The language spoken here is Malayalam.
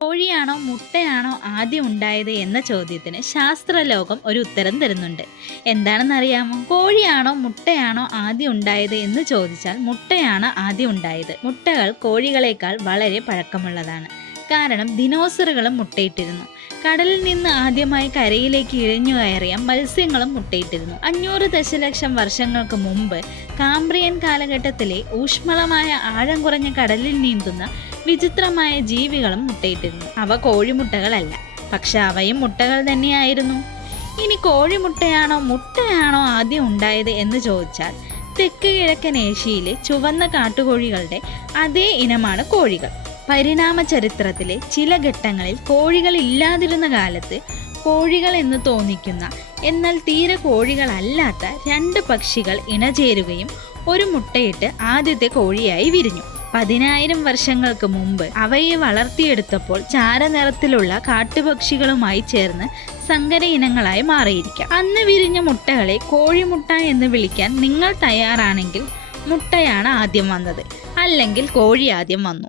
കോഴിയാണോ മുട്ടയാണോ ആദ്യം ഉണ്ടായത് എന്ന ചോദ്യത്തിന് ശാസ്ത്രലോകം ഒരു ഉത്തരം തരുന്നുണ്ട്. എന്താണെന്നറിയാമോ? കോഴിയാണോ മുട്ടയാണോ ആദ്യം ഉണ്ടായത് എന്ന് ചോദിച്ചാൽ മുട്ടയാണ് ആദ്യം ഉണ്ടായത്. മുട്ടകൾ കോഴികളേക്കാൾ വളരെ പഴക്കമുള്ളതാണ്. കാരണം ദിനോസറുകളും മുട്ടയിട്ടിരുന്നു. കടലിൽ നിന്ന് ആദ്യമായി കരയിലേക്ക് ഇഴഞ്ഞു കയറിയ മത്സ്യങ്ങളും മുട്ടയിട്ടിരുന്നു. അഞ്ഞൂറ് ദശലക്ഷം വർഷങ്ങൾക്ക് മുമ്പ് കാംബ്രിയൻ കാലഘട്ടത്തിലെ ഊഷ്മളമായ ആഴം കുറഞ്ഞ കടലിൽ നീന്തുന്ന വിചിത്രമായ ജീവികളും മുട്ടയിട്ടിരുന്നു. അവ കോഴിമുട്ടകളല്ല. പക്ഷെ അവയും മുട്ടകൾ തന്നെയായിരുന്നു. ഇനി കോഴിമുട്ടയാണോ മുട്ടയാണോ ആദ്യം ഉണ്ടായത് എന്ന് ചോദിച്ചാൽ തെക്ക് കിഴക്കൻ ഏഷ്യയിലെ ചുവന്ന കാട്ടുകോഴികളുടെ അതേ ഇനമാണ് കോഴികൾ. പരിണാമ ചരിത്രത്തിലെ ചില ഘട്ടങ്ങളിൽ കോഴികൾ ഇല്ലാതിരുന്ന കാലത്ത് കോഴികൾ എന്ന് തോന്നിക്കുന്ന എന്നാൽ തീരെ കോഴികളല്ലാത്ത രണ്ട് പക്ഷികൾ ഇണചേരുകയും ഒരു മുട്ടയിട്ട് ആദ്യത്തെ കോഴിയായി വിരിഞ്ഞു. പതിനായിരം വർഷങ്ങൾക്ക് മുമ്പ് അവയെ വളർത്തിയെടുത്തപ്പോൾ ചാരനിറത്തിലുള്ള കാട്ടുപക്ഷികളുമായി ചേർന്ന് സങ്കര ഇനങ്ങളായി മാറിയിരിക്കാം. അന്ന് വിരിഞ്ഞ മുട്ടകളെ കോഴിമുട്ട എന്ന് വിളിക്കാൻ നിങ്ങൾ തയ്യാറാണെങ്കിൽ മുട്ടയാണ് ആദ്യം വന്നത്. അല്ലെങ്കിൽ കോഴി ആദ്യം വന്നു.